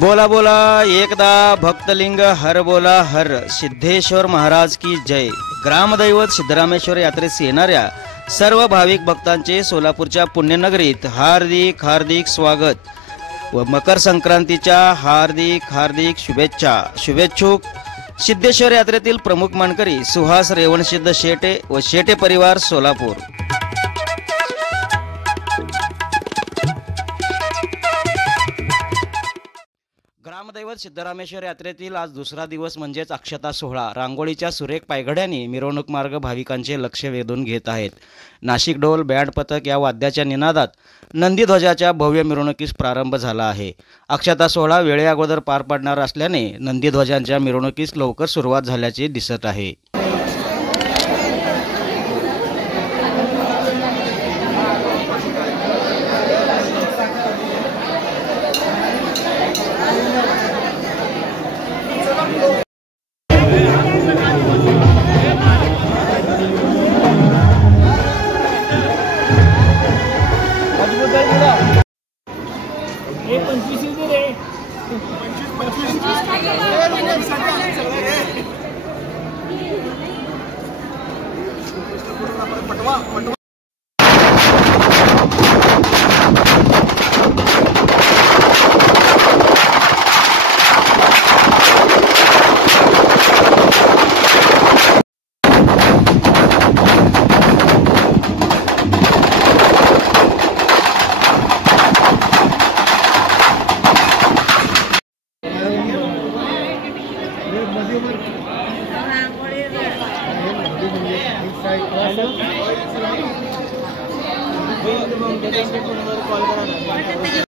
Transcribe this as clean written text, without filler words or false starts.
बोला बोला एकदा भक्तलिंग हर बोला हर सिद्धेश्वर महाराज की जय। ग्रामदैवत सिद्धरामेश्वर यात्रेस येणाऱ्या सर्व भाविक भक्तांचे सोलापूरच्या पुण्यनगरीत हार्दिक हार्दिक स्वागत व मकर संक्रांतीच्या हार्दिक हार्दिक शुभेच्छा। शुभेच्छुक सिद्धेश्वर यात्रेतील प्रमुख मानकरी सुहास रेवणसिद्ध शेटे व शेटे परिवार सोलापूर। ग्रामदैवत सिद्धरामेश्वर यात्रेतील आज दुसरा दिवस म्हणजेच अक्षता सोहळा रांगोळीच्या सुरेख पायघड्यांनी मिरवणूक मार्ग भाविकांचे लक्ष वेधून घेत आहेत। नाशिक ढोल बँड पथक या वाद्याच्या निनादात नंदीध्वजाच्या भव्य मिरवणुकीस प्रारंभ झाला आहे। अक्षता सोहळा वेळे अगोदर पार पडणार असल्याने नंदीध्वजांच्या मिरवणुकीस लवकर सुरुवात झाल्याचे दिसत आहे। कॉल करा।